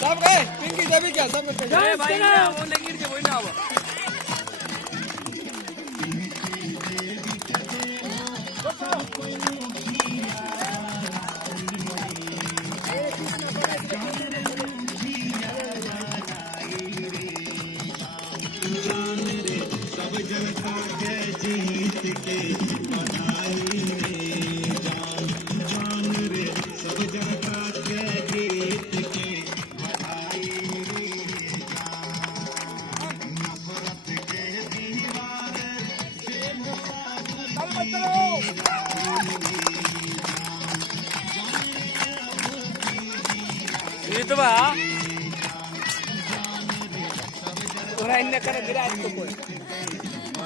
सब गए पिंकी देवी क्या सब गए भाई वो लंगीर के वही ना हो सब जनता के जीत के बधाई रे जान रे सब जनता के जीत के बधाई रे जान नफरत के दीवार ये तो बा थोड़ा इन्हें करे गिरा इसको कोई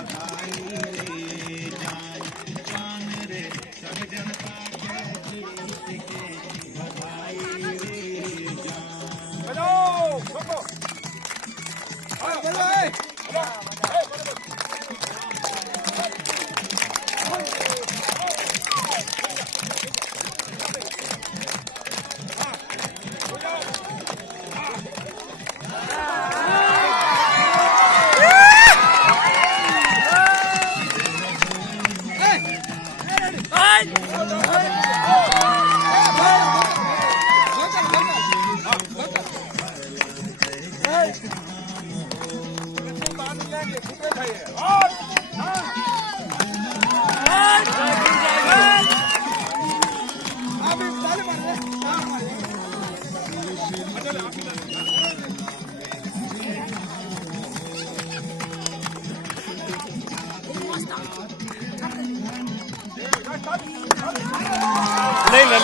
नहीं नहीं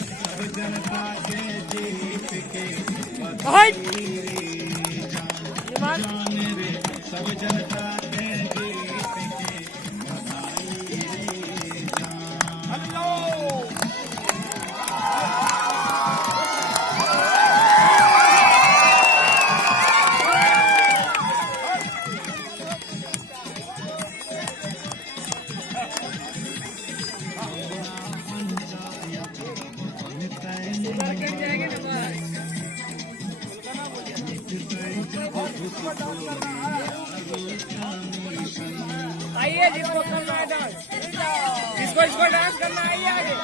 सब जनता के जीत के बधाई रे आइए जिसको करना है डांस इसको डांस करना आइए आगे